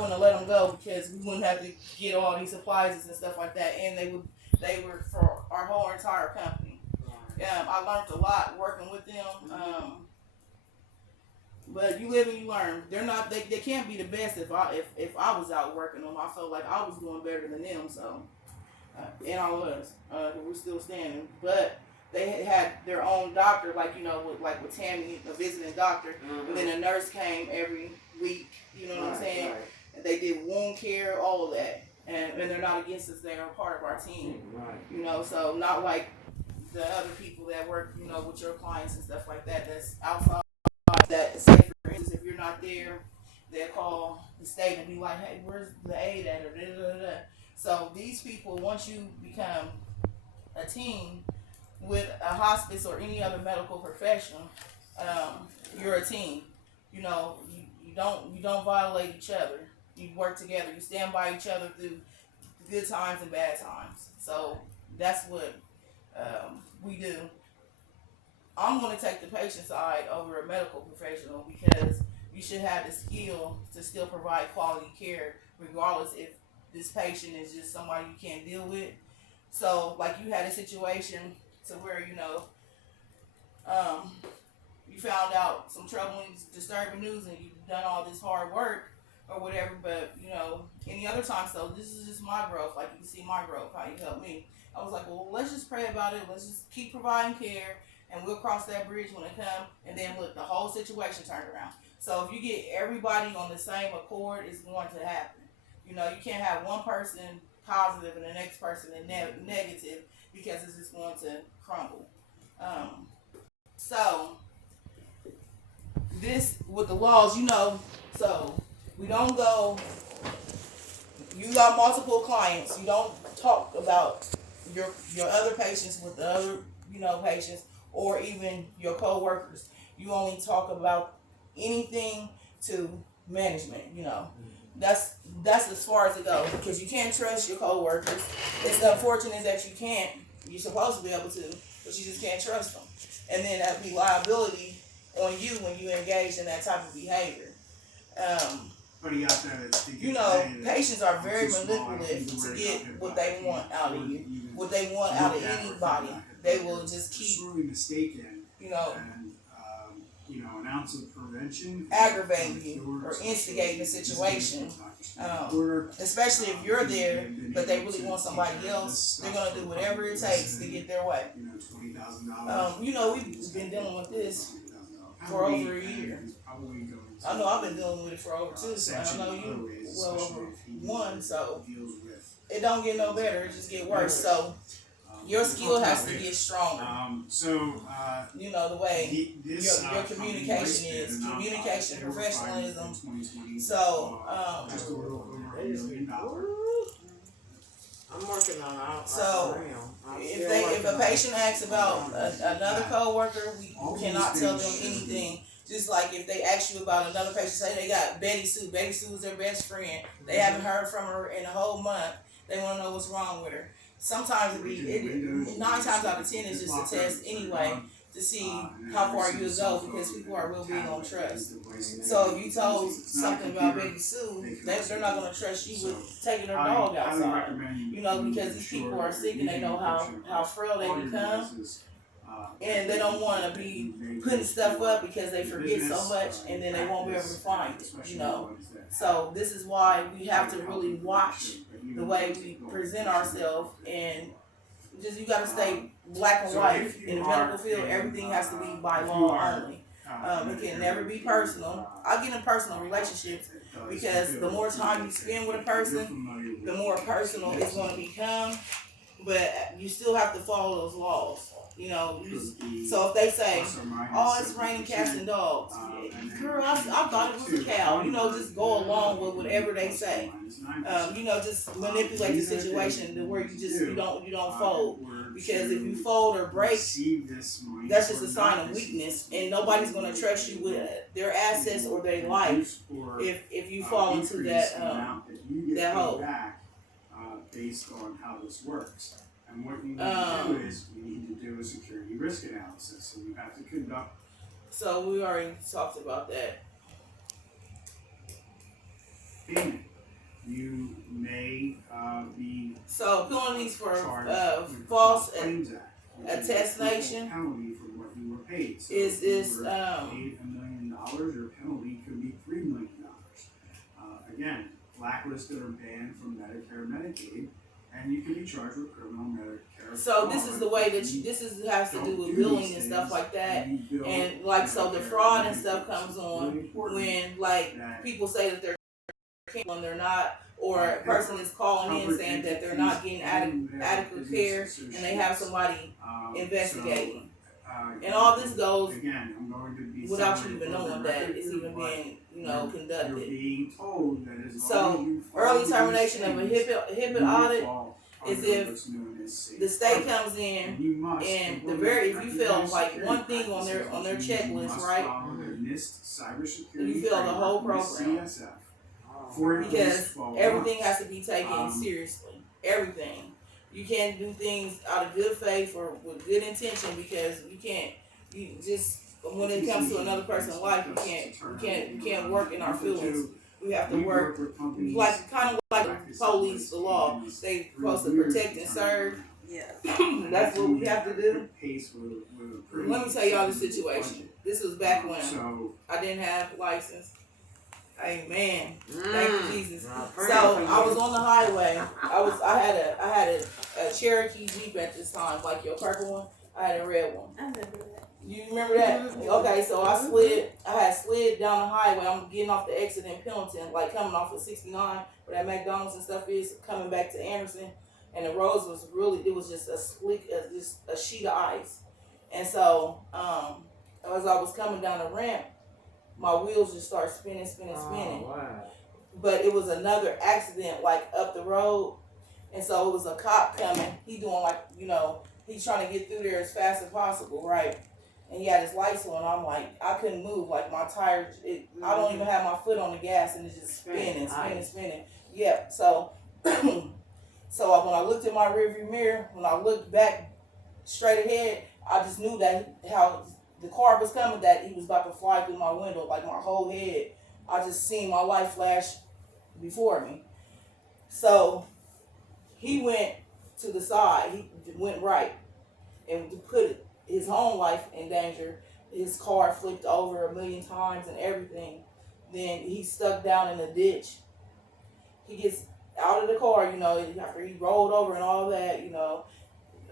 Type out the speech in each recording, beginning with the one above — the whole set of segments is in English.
wouldn't let them go because we wouldn't have to get all these supplies and stuff like that, and they were for our whole entire company. I learned a lot working with them. But you live and you learn. They can't be the best if I was out working them. I felt like I was doing better than them. So and I was. We're still standing, but they had their own doctor, with Tammy, a visiting doctor, and then a nurse came every week. You know what I'm saying? Right. And they did wound care, all of that, and they're not against us. They are part of our team. Right. So not like the other people that work, with your clients and stuff like that. That's outside. That, say for instance, if you're not there, they'll call the state and be like, "Hey, where's the aid at?" Or da da da da. So these people, once you become a team with a hospice or any other medical professional, you're a team. You don't violate each other. You work together. You stand by each other through good times and bad times. So that's what we do. I'm going to take the patient side over a medical professional because you should have the skill to still provide quality care, regardless if this patient is just somebody you can't deal with. So, like, you had a situation to where, you found out some troubling, disturbing news, and you've done all this hard work or whatever, but, any other time, so this is just my growth. Like, you can see my growth, how you helped me. I was like, well, let's just pray about it. Let's just keep providing care. And we'll cross that bridge when it comes, and then look, the whole situation turned around. So if you get everybody on the same accord, it's going to happen. You can't have one person positive and the next person negative because it's just going to crumble. So this with the laws, so we don't go. You got multiple clients. You don't talk about your other patients with the other patients, or even your co-workers. You only talk about anything to management, That's as far as it goes because you can't trust your co-workers. It's unfortunate that you can't. You're supposed to be able to, but you just can't trust them. And then that'd be liability on you when you engage in that type of behavior. Patients are very manipulative to get what they want out of you, what they want out of anybody. They will just keep, an ounce of prevention, aggravating you or instigating the situation. Especially if you're there, but they really want somebody else, they're gonna do whatever it takes to get their way. We've been dealing with this for over a year. I know I've been dealing with it for over 2, so I know you well over 1, so it don't get no better, it just get worse. So your skill has to get stronger. The way your communication is, communication, professionalism. So, just a little over $1 million. I'm working on it. So, if a patient asks about another coworker, we cannot tell them anything. Just like if they ask you about another patient, say they got Betty Sue. Betty Sue is their best friend. They haven't heard from her in a whole month. They want to know what's wrong with her. Sometimes 9 times out of 10 is just a test anyway to see how far you will go because people are real big on trust. So if you told something about Betty Sue, they're not going to trust you with taking her dog outside. Because these people are sick and they know how frail they become. And they don't want to be putting stuff up because they forget so much and then they won't be able to find it, So this is why we have to really watch the way we present ourselves, and just you got to stay black and white. In the medical field, everything has to be by law only. It can never be personal. I get in personal relationships because the more time you spend with a person, the more personal it's going to become, but you still have to follow those laws. So if they say, "Oh, it's raining cats and dogs," girl, I thought it was a cow. Just go along with whatever they say. Just manipulate the situation to where you don't fold. Because if you fold or break, that's just a sign of weakness, and nobody's going to trust you with their assets or their life if you fall into that hole. Based on how this works. And what you need to do is we need to do a security risk analysis. So you have to conduct. So we already talked about that. So penalties for charged with false Claims Act, which is a attestation penalty for what you were paid. So is if you were paid $1 million, your penalty could be $3 million. Again, blacklisted or banned from Medicare, Medicaid, and you can be charged with criminal Medicare. So this is the way that this has to do with billing and stuff like that. And like, so the fraud and stuff comes on when like people say that they're when they're not, or a person is calling in saying that they're not getting adequate care and they have somebody investigating. And all this goes again, I'm going to be without you even knowing that it's even being, you're conducted. being told that as long So as you early termination of a HIPAA audit is if if the state comes in and if you feel like one thing on their checklist, right? You feel the whole program. Because everything has to be taken seriously. Everything. You can't do things out of good faith or with good intention, because you just when it comes to another person's life, you can't work in our feelings. We have to work like kind of like police, the law. They supposed to protect and serve. Yeah. That's what we have to do. Let me tell y'all the situation. situation. This was back when I didn't have license. Amen. Thank you, Jesus. So I was on the highway. I had a Cherokee Jeep at this time, like your purple one. I had a red one. I remember that. You remember that? Okay, so I had slid down the highway. I'm getting off the exit in Pendleton, like coming off of 69, where that McDonald's and stuff is, coming back to Anderson. And the roads was it was just a slick, just a sheet of ice. And so, as I was coming down the ramp, my wheels just started spinning. Oh, wow. But it was another accident, like up the road. And so it was a cop coming. He doing he's trying to get through there as fast as possible, right? And he had his lights on. I'm like, I couldn't move. Like my tire, I don't even have my foot on the gas, and it's just spinning. Yeah. So, so when I looked at my rearview mirror, when I looked back straight ahead, I just knew that how the car was coming, that he was about to fly through my window, like my whole head. I just seen my life flash before me. So he went to the side. He went right, and to put his own life in danger, his car flipped over 1,000,000 times and everything. Then he stuck down in the ditch. He gets out of the car, after he rolled over and all that, a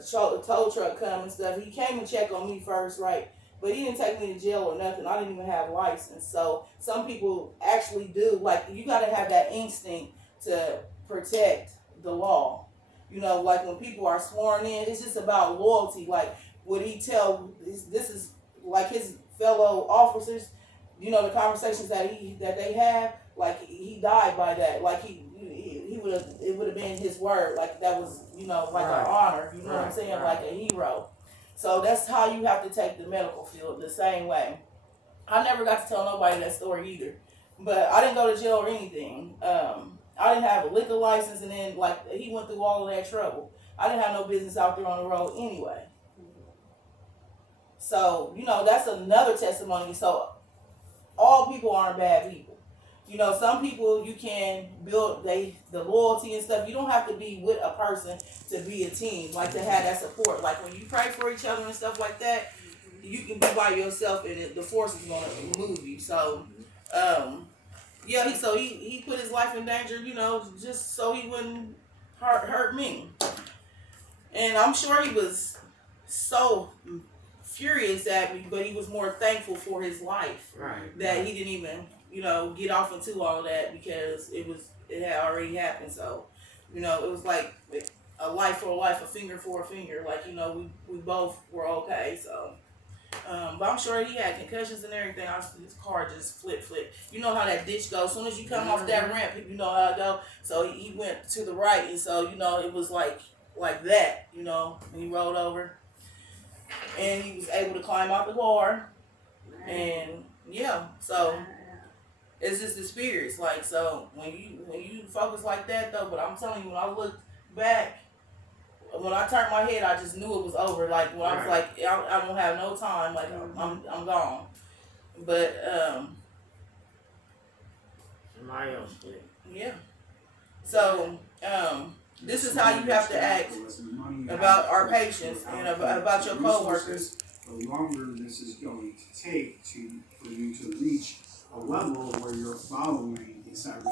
tow truck come and stuff. He came and checked on me first, right? But he didn't take me to jail or nothing. I didn't even have a license. So some people actually do, like, you got to have that instinct to protect the law. Like when people are sworn in, it's just about loyalty. Like, would he tell, this is like his fellow officers, the conversations that they have, like he died by that. Like it would have been his word. Like that was, like an honor, what I'm saying? Like a hero. So that's how you have to take the medical field, the same way. I never got to tell nobody that story either. But I didn't go to jail or anything. I didn't have a liquor license, and then like he went through all of that trouble. I didn't have no business out there on the road anyway. So, that's another testimony. So all people aren't bad people. Some people you can build the loyalty and stuff. You don't have to be with a person to be a team, like to have that support. Like when you pray for each other and stuff like that, you can be by yourself and the force is going to move you. So, he put his life in danger, just so he wouldn't hurt me. And I'm sure he was so furious at me, but he was more thankful for his life. Right. That he didn't even, get off into all that, because it had already happened. So, it was like a life for a life, a finger for a finger. Like, we both were okay. So, but I'm sure he had concussions and everything. His car just flipped. You know how that ditch goes. As soon as you come off that ramp, you know how it go. So he went to the right, and so it was like that. And he rolled over, and he was able to climb out the car, and so it's just the spirits. Like, so when you focus like that though, but I'm telling you, when I looked back. When I turned my head, I just knew it was over. Like when I was like, I don't have no time. Like I'm gone. But somebody else did. yeah. So This is how you have to act about our patients and about your coworkers. The longer this is going to take for you to reach a level where you're following a cybersecurity